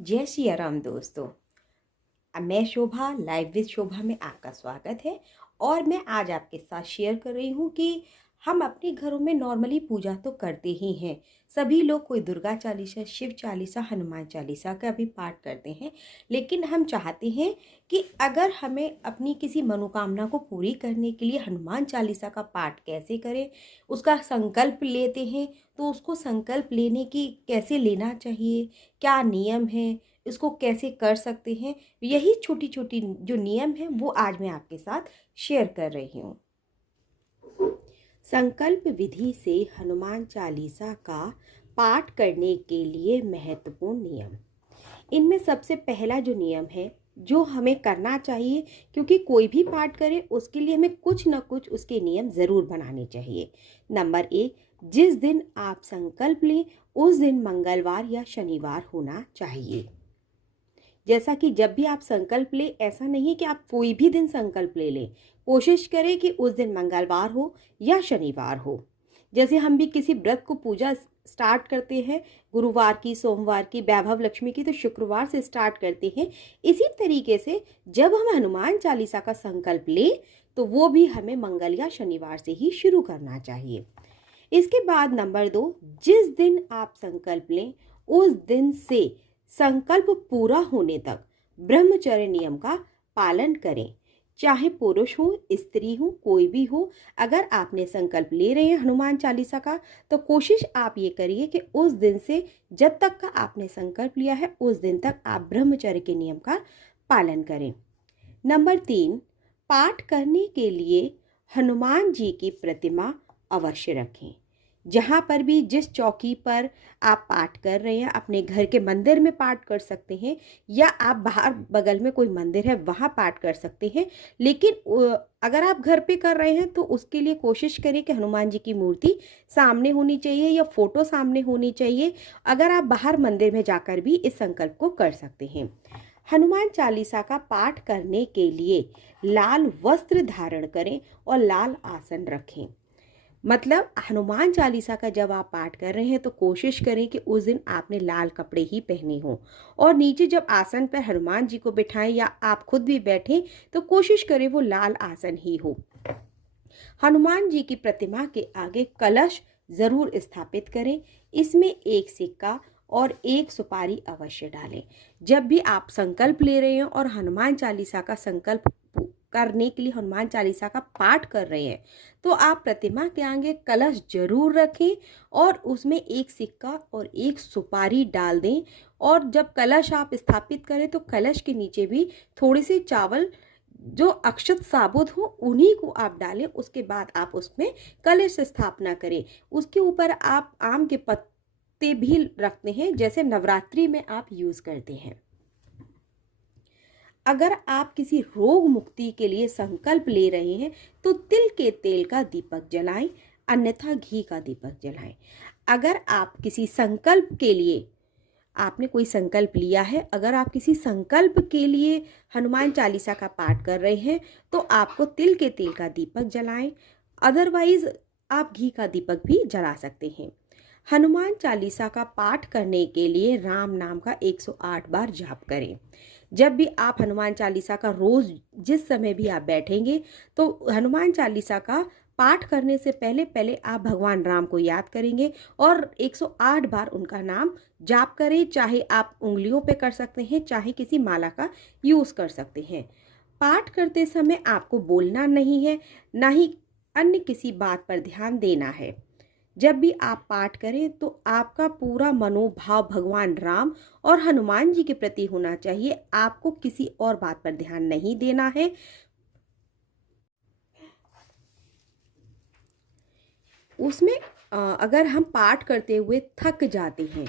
जय सिया राम दोस्तों। मैं शोभा लाइव विद शोभा में आपका स्वागत है। और मैं आज आपके साथ शेयर कर रही हूँ कि हम अपने घरों में नॉर्मली पूजा तो करते ही हैं। सभी लोग कोई दुर्गा चालीसा, शिव चालीसा, हनुमान चालीसा का भी पाठ करते हैं। लेकिन हम चाहते हैं कि अगर हमें अपनी किसी मनोकामना को पूरी करने के लिए हनुमान चालीसा का पाठ कैसे करें, उसका संकल्प लेते हैं तो उसको संकल्प लेने की कैसे लेना चाहिए, क्या नियम है, इसको कैसे कर सकते हैं, यही छोटी छोटी जो नियम है वो आज मैं आपके साथ शेयर कर रही हूँ। संकल्प विधि से हनुमान चालीसा का पाठ करने के लिए महत्वपूर्ण नियम। इनमें सबसे पहला जो नियम है जो हमें करना चाहिए, क्योंकि कोई भी पाठ करे उसके लिए हमें कुछ ना कुछ उसके नियम ज़रूर बनाने चाहिए। नंबर 1, जिस दिन आप संकल्प लें उस दिन मंगलवार या शनिवार होना चाहिए। जैसा कि जब भी आप संकल्प लें, ऐसा नहीं है कि आप कोई भी दिन संकल्प ले लें। कोशिश करें कि उस दिन मंगलवार हो या शनिवार हो। जैसे हम भी किसी व्रत को पूजा स्टार्ट करते हैं, गुरुवार की, सोमवार की, वैभव लक्ष्मी की, तो शुक्रवार से स्टार्ट करते हैं। इसी तरीके से जब हम हनुमान चालीसा का संकल्प लें तो वो भी हमें मंगल या शनिवार से ही शुरू करना चाहिए। इसके बाद नंबर 2, जिस दिन आप संकल्प लें उस दिन से संकल्प पूरा होने तक ब्रह्मचर्य नियम का पालन करें। चाहे पुरुष हो, स्त्री हो, कोई भी हो, अगर आपने संकल्प ले रहे हैं हनुमान चालीसा का तो कोशिश आप ये करिए कि उस दिन से जब तक का आपने संकल्प लिया है उस दिन तक आप ब्रह्मचर्य के नियम का पालन करें। नंबर 3, पाठ करने के लिए हनुमान जी की प्रतिमा अवश्य रखें। जहाँ पर भी, जिस चौकी पर आप पाठ कर रहे हैं, अपने घर के मंदिर में पाठ कर सकते हैं या आप बाहर बगल में कोई मंदिर है वहाँ पाठ कर सकते हैं। लेकिन अगर आप घर पे कर रहे हैं तो उसके लिए कोशिश करें कि हनुमान जी की मूर्ति सामने होनी चाहिए या फोटो सामने होनी चाहिए। अगर आप बाहर मंदिर में जाकर भी इस संकल्प को कर सकते हैं। हनुमान चालीसा का पाठ करने के लिए लाल वस्त्र धारण करें और लाल आसन रखें। मतलब हनुमान चालीसा का जब आप पाठ कर रहे हैं तो कोशिश करें कि उस दिन आपने लाल कपड़े ही पहने हों। और नीचे जब आसन पर हनुमान जी को बिठाएं या आप खुद भी बैठें तो कोशिश करें वो लाल आसन ही हो। हनुमान जी की प्रतिमा के आगे कलश जरूर स्थापित करें। इसमें एक सिक्का और एक सुपारी अवश्य डालें। जब भी आप संकल्प ले रहे हैं और हनुमान चालीसा का संकल्प करने के लिए हनुमान चालीसा का पाठ कर रहे हैं तो आप प्रतिमा के आगे कलश जरूर रखें और उसमें एक सिक्का और एक सुपारी डाल दें। और जब कलश आप स्थापित करें तो कलश के नीचे भी थोड़ी सी चावल जो अक्षत साबुत हो उन्हीं को आप डालें। उसके बाद आप उसमें कलश स्थापना करें। उसके ऊपर आप आम के पत्ते भी रखते हैं, जैसे नवरात्रि में आप यूज करते हैं। अगर आप किसी रोग मुक्ति के लिए संकल्प ले रहे हैं तो तिल के तेल का दीपक जलाएं, अन्यथा घी का दीपक जलाएं। अगर आप किसी संकल्प के लिए, आपने कोई संकल्प लिया है, अगर आप किसी संकल्प के लिए हनुमान चालीसा का पाठ कर रहे हैं तो आपको तिल के तेल का दीपक जलाएं। अदरवाइज आप घी का दीपक भी जला सकते हैं। हनुमान चालीसा का पाठ करने के लिए राम नाम का 108 बार जाप करें। जब भी आप हनुमान चालीसा का रोज जिस समय भी आप बैठेंगे तो हनुमान चालीसा का पाठ करने से पहले पहले आप भगवान राम को याद करेंगे और 108 बार उनका नाम जाप करें। चाहे आप उंगलियों पे कर सकते हैं, चाहे किसी माला का यूज कर सकते हैं। पाठ करते समय आपको बोलना नहीं है, ना ही अन्य किसी बात पर ध्यान देना है। जब भी आप पाठ करें तो आपका पूरा मनोभाव भगवान राम और हनुमान जी के प्रति होना चाहिए। आपको किसी और बात पर ध्यान नहीं देना है। उसमें अगर हम पाठ करते हुए थक जाते हैं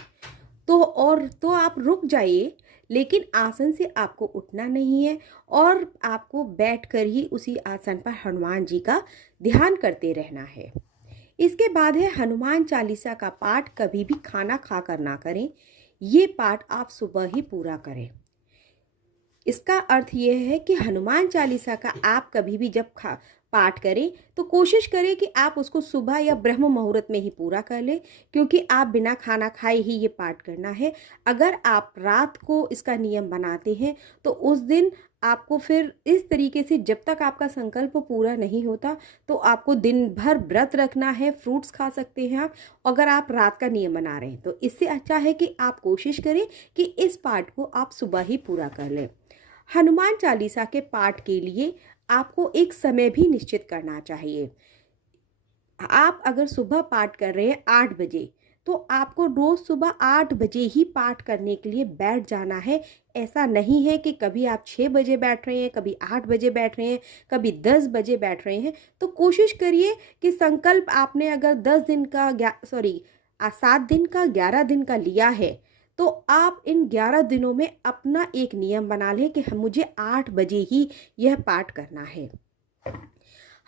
तो आप रुक जाइए, लेकिन आसन से आपको उठना नहीं है और आपको बैठकर ही उसी आसन पर हनुमान जी का ध्यान करते रहना है। इसके बाद है हनुमान चालीसा का पाठ कभी भी खाना खाकर ना करें। ये पाठ आप सुबह ही पूरा करें। इसका अर्थ ये है कि हनुमान चालीसा का आप कभी भी जब पाठ करें तो कोशिश करें कि आप उसको सुबह या ब्रह्म मुहूर्त में ही पूरा कर लें, क्योंकि आप बिना खाना खाए ही ये पाठ करना है। अगर आप रात को इसका नियम बनाते हैं तो उस दिन आपको फिर इस तरीके से जब तक आपका संकल्प पूरा नहीं होता तो आपको दिन भर व्रत रखना है। फ्रूट्स खा सकते हैं आप, अगर आप रात का नियम बना रहे हैं तो इससे अच्छा है कि आप कोशिश करें कि इस पाठ को आप सुबह ही पूरा कर लें। हनुमान चालीसा के पाठ के लिए आपको एक समय भी निश्चित करना चाहिए। आप अगर सुबह पाठ कर रहे हैं 8 बजे तो आपको रोज़ सुबह 8 बजे ही पाठ करने के लिए बैठ जाना है। ऐसा नहीं है कि कभी आप 6 बजे बैठ रहे हैं, कभी 8 बजे बैठ रहे हैं, कभी 10 बजे बैठ रहे हैं। तो कोशिश करिए कि संकल्प आपने अगर 10 दिन का 7 दिन का 11 दिन का लिया है तो आप इन 11 दिनों में अपना एक नियम बना लें कि मुझे 8 बजे ही यह पाठ करना है।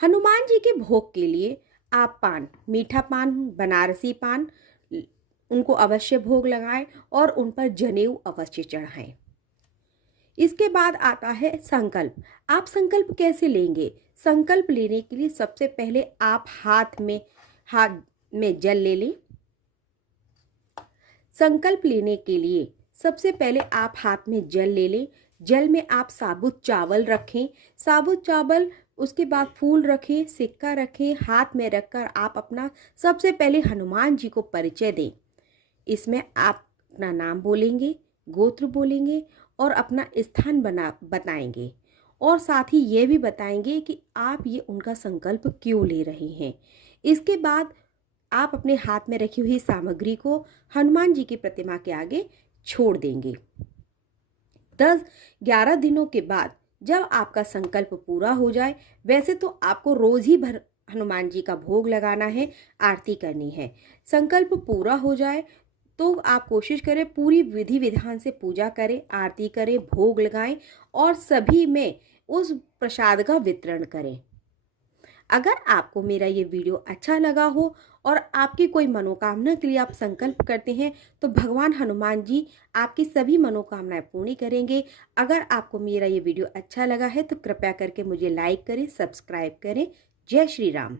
हनुमान जी के भोग के लिए आप पान, मीठा पान, बनारसी पान, उनको अवश्य भोग लगाएं और उन पर जनेऊ अवश्य चढ़ाएं। इसके बाद आता है संकल्प। आप संकल्प कैसे लेंगे? संकल्प लेने के लिए सबसे पहले आप हाथ में जल ले लें। संकल्प लेने के लिए सबसे पहले आप हाथ में जल ले लें। जल में आप साबुत चावल रखें, साबुत चावल, उसके बाद फूल रखें, सिक्का रखें। हाथ में रखकर आप अपना सबसे पहले हनुमान जी को परिचय दें। इसमें आप अपना नाम बोलेंगे, गोत्र बोलेंगे और अपना स्थान बताएंगे और साथ ही ये भी बताएंगे कि आप ये उनका संकल्प क्यों ले रहे हैं। इसके बाद आप अपने हाथ में रखी हुई सामग्री को हनुमान जी की प्रतिमा के आगे छोड़ देंगे। 10-11 दिनों के बाद जब आपका संकल्प पूरा हो जाए, वैसे तो आपको रोज ही भर हनुमान जी का भोग लगाना है, आरती करनी है। संकल्प पूरा हो जाए तो आप कोशिश करें पूरी विधि विधान से पूजा करें, आरती करें, भोग लगाएं और सभी में उस प्रसाद का वितरण करें। अगर आपको मेरा ये वीडियो अच्छा लगा हो और आपकी कोई मनोकामना के लिए आप संकल्प करते हैं तो भगवान हनुमान जी आपकी सभी मनोकामनाएं पूरी करेंगे। अगर आपको मेरा ये वीडियो अच्छा लगा है तो कृपया करके मुझे लाइक करें, सब्सक्राइब करें। जय श्री राम।